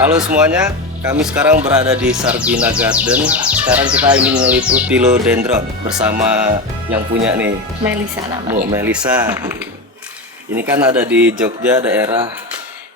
Halo semuanya, kami sekarang berada di Sarbina Garden. Sekarang kita ingin meliput philodendron bersama yang punya nih, Melisa namanya. Bu Melisa. Ini kan ada di Jogja, daerah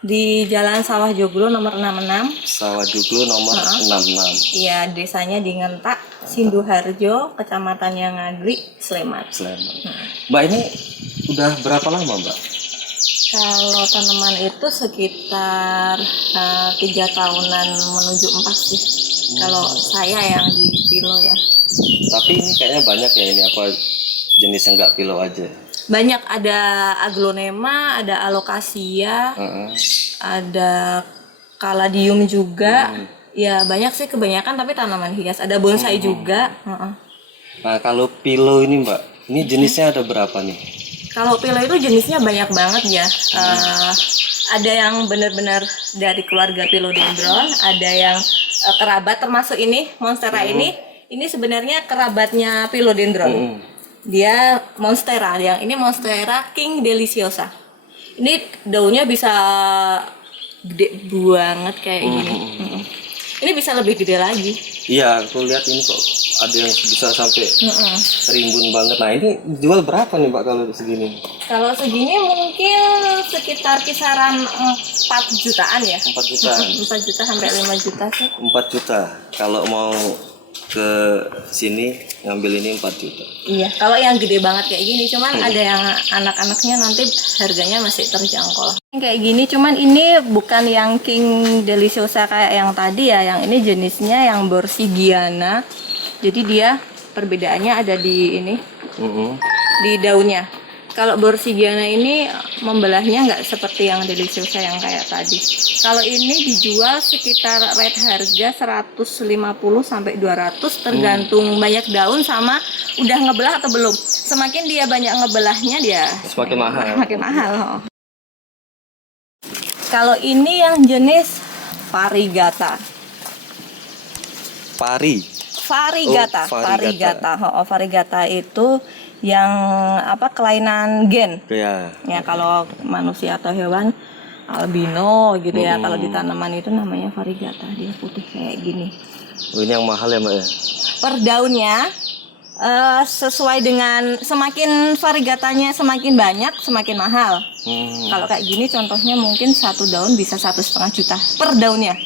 Di Jalan Sawah Joglo nomor 66. Sawah Joglo nomor 66. Iya, desanya di Ngentak, Sinduharjo, kecamatannya Ngagri, Sleman. Sleman. Mbak, ini udah berapa lama, Mbak? Kalau tanaman itu sekitar 3 tahunan menuju 4 sih. Kalau saya yang di Pilo ya. Tapi ini kayaknya banyak ya, ini apa jenis yang nggak pilo aja? Banyak, ada aglonema, ada alokasia, ada kaladium juga. Ya banyak sih, kebanyakan tapi tanaman hias. Ada bonsai juga. Nah, kalau pilo ini, Mbak, ini jenisnya ada berapa nih? Kalau pilo itu jenisnya banyak banget ya. Ada yang benar-benar dari keluarga philodendron, ada yang kerabat, termasuk ini monstera ini sebenarnya kerabatnya philodendron. Dia monstera, yang ini monstera king deliciosa. Ini daunnya bisa gede banget kayak gini. Ini bisa lebih gede lagi. Iya, aku lihat ini kok ada yang bisa sampai rimbun banget. Nah, ini jual berapa nih, Mbak, kalau segini? Kalau segini mungkin sekitar kisaran 4 jutaan ya. 4 jutaan. 4 juta sampai 5 juta sih. 4 juta. Kalau mau ke sini ngambil ini 4 juta. Iya, kalau yang gede banget kayak gini, cuman ada yang anak-anaknya nanti harganya masih terjangkau. Kayak gini, cuman ini bukan yang king deliciosa kayak yang tadi ya, yang ini jenisnya yang borsigiana. Jadi dia perbedaannya ada di ini, di daunnya. Kalau borsigiana ini membelahnya nggak seperti yang deliciosa yang kayak tadi. Kalau ini dijual sekitar rate harga 150 sampai 200 tergantung banyak daun sama udah ngebelah atau belum. Semakin dia banyak ngebelahnya dia semakin mahal. Semakin mahal. Kalau ini yang jenis variegata. Variegata. Variegata itu yang kelainan gen. Ya kalau manusia atau hewan albino gitu ya. Kalau di tanaman itu namanya variegata, dia putih kayak gini. Ini yang mahal ya, Mbak ya? Per daunnya sesuai dengan semakin variegatanya semakin banyak semakin mahal. Kalau kayak gini contohnya mungkin satu daun bisa 1,5 juta per daunnya.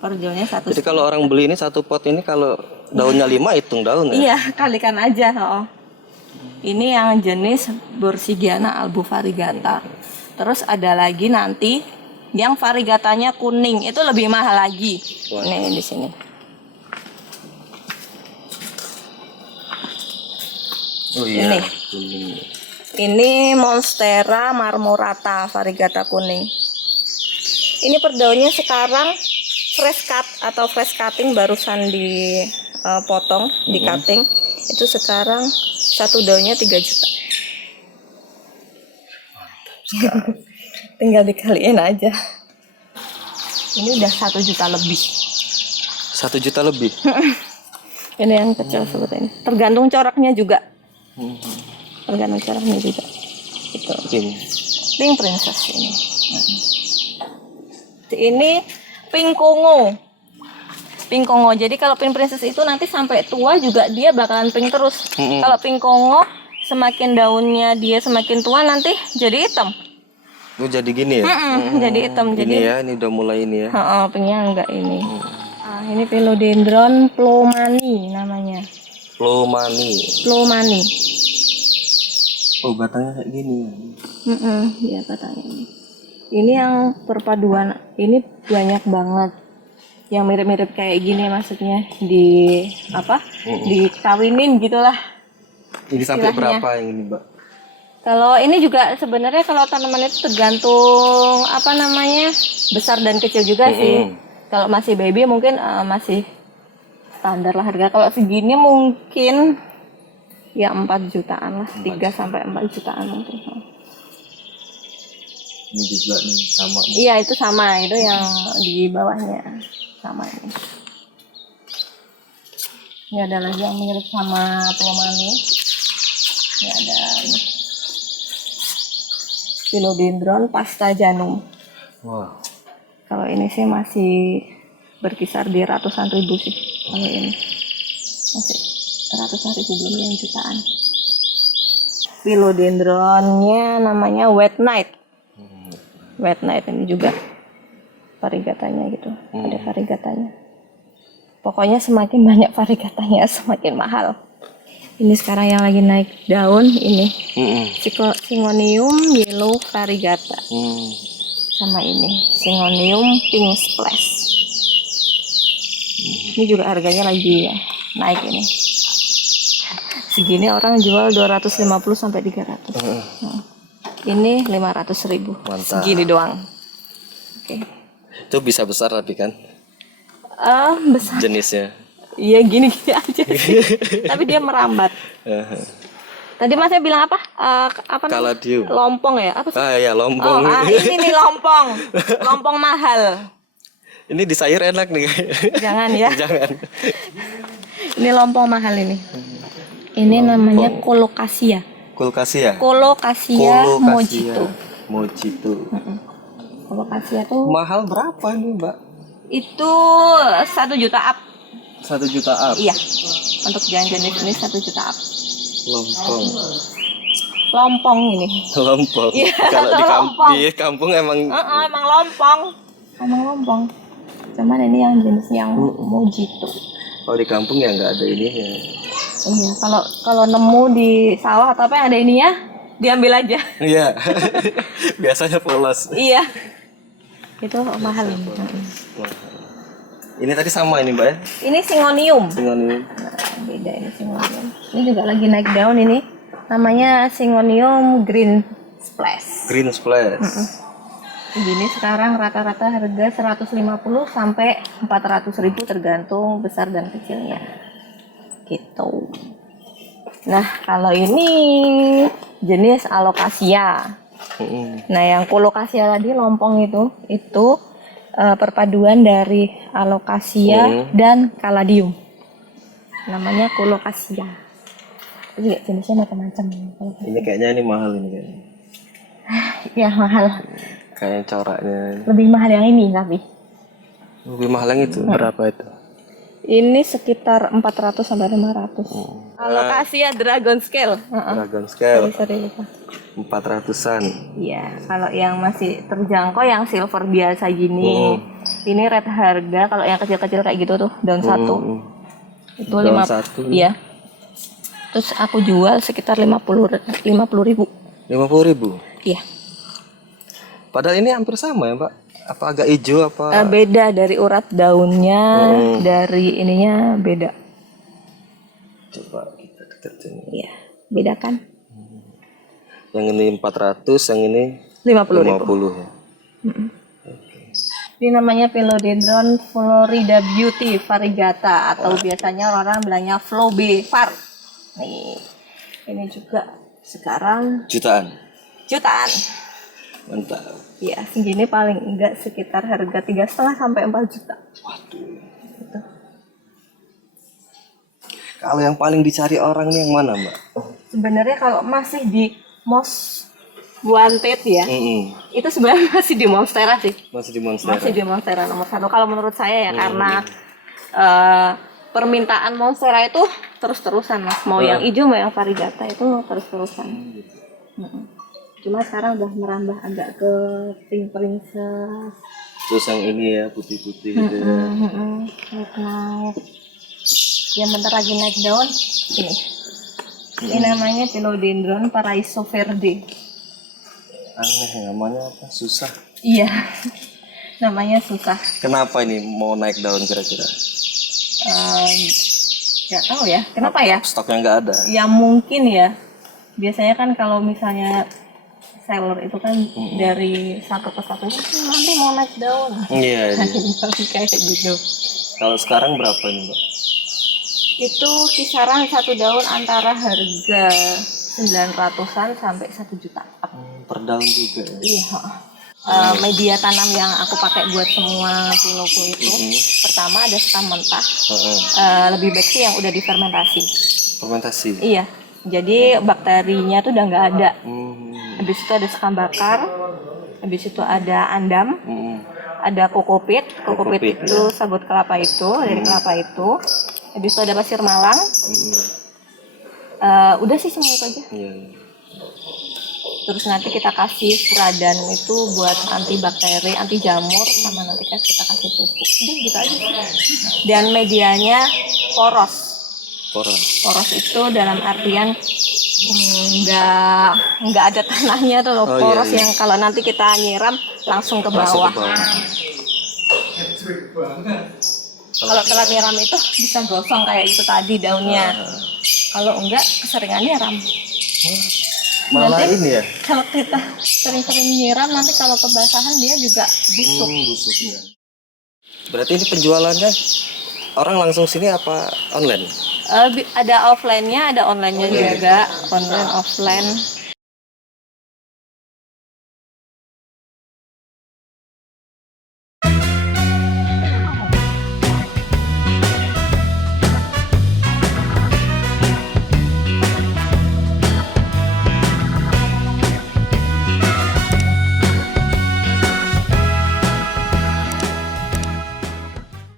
Per daunnya 1. Jadi kalau orang beli ini satu pot ini kalau daunnya 5 hitung daun ya? Iya, kalikan aja. Ini yang jenis borsigiana albovariegata. Terus ada lagi nanti yang variegatanya kuning, itu lebih mahal lagi. Nih di sini. Oh iya. Ini monstera marmorata variegata kuning. Ini per daunnya sekarang fresh cut atau fresh cutting, barusan dipotong, di cutting, itu sekarang satu daunnya 3 juta. Tinggal dikaliin aja. Ini udah 1 juta lebih. 1 juta lebih? Ini yang kecil seperti ini. Tergantung coraknya juga. Tergantung coraknya juga. Itu. Pink princess ini. Ini pink Kongo. Pink Kongo. Jadi kalau pink princess itu nanti sampai tua juga dia bakalan pink terus. Kalau pink Kongo semakin daunnya dia semakin tua nanti jadi hitam. Oh, jadi gini ya? Jadi hitam. Ini jadi ya, ini udah mulai ini ya. pinknya enggak ini. Ini philodendron plomani namanya. Plomani. Oh, batangnya kayak gini ya. Iya batangnya ini. Ini yang perpaduan, ini banyak banget yang mirip-mirip kayak gini, maksudnya dikawinin gitulah. Ini sampai istilahnya. berapa yang ini, Mbak? Kalau ini juga sebenarnya kalau tanaman itu tergantung besar dan kecil juga sih. Kalau masih baby mungkin masih standar lah harga. Kalau segini mungkin ya 4 jutaan lah, 3 sampai 4 jutaan mungkin. Ini juga nih sama. Iya, itu sama, itu yang di bawahnya sama ini. Ini ada lagi yang mirip sama plomani. Ini ada philodendron pastajanum. Wah. Kalau ini sih masih berkisar di ratusan ribu sih. Kalau ini masih ratusan ribu, belum yang jutaan. Philodendronnya namanya White Knight. White Knight ini juga variegatanya gitu. Ada variegatanya. Pokoknya semakin banyak variegatanya semakin mahal. Ini sekarang yang lagi naik daun ini. Syngonium yellow variegata. Sama ini Syngonium pink splash. Ini juga harganya lagi naik ini. Segini orang jual 250 sampai 300. Ini 500.000. Mantap. Segini doang. Oke. Itu bisa besar tapi kan Besar. jenisnya. Iya gini-gini aja sih. Tapi dia merambat. Tadi Masnya bilang apa? Apa namanya? Caladium. Lompong ya? Apa sih? Ya lompong. Ini nih lompong. Lompong mahal. Ini di sayur enak nih. Jangan ya. Jangan. Ini lompong mahal ini. Ini namanya Colocasia. Colocasia. Colocasia mojito. Mojito. Colocasia tuh Mahal berapa ini, Mbak? itu 1 juta up. 1 juta up. Iya. Untuk yang jenis ini 1 juta up. Lompong. Lompong ini. Lompong. Iya, Kalau lompong. di kampung emang Emang lompong. Emang lompong. Cuman ini yang jenis yang mojito. kalau di kampung ya nggak ada ini ya. Iya, kalau nemu di sawah atau apa yang ada ininya, diambil aja. Iya. Biasanya polos. Iya. Itu mahal ini. Ini tadi sama ini, Mbak ya? Ini Syngonium. Syngonium. Beda ini Syngonium. Ini juga lagi naik daun ini. Namanya Syngonium Green Splash. Green Splash. Gini sekarang rata-rata harga 150 sampai 400.000 tergantung besar dan kecilnya. Gitu. Nah, kalau ini jenis Alocasia. Nah, yang Colocasia tadi lompong itu perpaduan dari Alocasia dan Caladium. Namanya Colocasia. Itu juga jenisnya macam-macam. Ini kayaknya ini mahal ini kayaknya. Ya mahal. Kayak coraknya. Lebih mahal yang ini tapi. Lebih mahal yang itu. Berapa itu? Ini sekitar 400 sampai 500. Alocasia Dragon Scale. Dragon Scale. Sorry, lupa. 400-an. Iya, kalau yang masih terjangkau yang silver biasa gini. Ini red harga, kalau yang kecil-kecil kayak gitu tuh, daun satu. Itu Daun 5. satu. Iya. Terus aku jual sekitar 50.000. 50.000. Iya. Padahal ini hampir sama ya, Pak. Apa agak hijau apa? Beda dari urat daunnya, dari ininya beda. Coba kita deketin. Iya, beda kan? Yang ini 400, yang ini 50.000. 50 ya. Ini namanya Philodendron Florida Beauty variegata atau biasanya orang bilangnya Flobe var. Nih, ini juga sekarang Jutaan. Mantap. Ya, segini paling enggak sekitar harga 3,5 sampai 4 juta. Waduh. Gitu. Kalau yang paling dicari orang nih yang mana, Mbak? Sebenarnya kalau masih di most wanted ya, itu sebenarnya masih di Monstera sih. Masih di Monstera. Masih di Monstera nomor 1 kalau menurut saya ya, karena permintaan Monstera itu terus-terusan Mas. Mau yang hijau mau yang variegata itu terus-terusan. Cuma sekarang udah merambah agak ke pink princess. Terus yang ini ya putih-putih gitu ya. Naik. Yang bentar lagi naik daun ini. Ini namanya Philodendron Paraiso Verde. Aneh namanya apa? Susah. Iya. Namanya susah. Kenapa ini mau naik daun kira-kira? Nggak tahu ya. Kenapa ya? Stoknya nggak ada. Ya mungkin ya. Biasanya kan kalau misalnya seller itu kan dari satu ke satu nanti mau naik daun. Iya. Kayak gitu. Kalau sekarang berapa nih, Mbak? Itu kisaran satu daun antara harga 900-an sampai 1 juta. Per daun juga ya? Iya. Media tanam yang aku pakai buat semua piloku itu, pertama ada sekam mentah. Lebih baik sih yang udah difermentasi. Fermentasi? Iya. Jadi bakterinya tuh udah nggak ada. Habis itu ada sekam bakar. Habis itu ada andam. ada kokopit Kokopit, itu sabut kelapa itu dari kelapa itu. Habis itu ada pasir malang. Udah sih cuma itu aja. Iya. Terus nanti kita kasih furadan itu buat anti bakteri, anti jamur, sama nanti kita kasih pupuk. Udah gitu aja sih. Dan medianya poros. Poros itu dalam artian nggak ada tanahnya tuh loh. Oh, iya, Poros iya. yang kalau nanti kita nyiram langsung ke Masuk bawah. ke bawah. Kalau telat nyiram itu bisa gosong kayak itu tadi daunnya. Kalau enggak keseringan nyiram. Malah Nanti ini ya. kalau kita sering-sering nyiram nanti kalau kebasahan dia juga busuk. Busuk ya. Berarti ini penjualannya orang langsung sini apa online? Ada offline-nya, ada online-nya juga, online offline.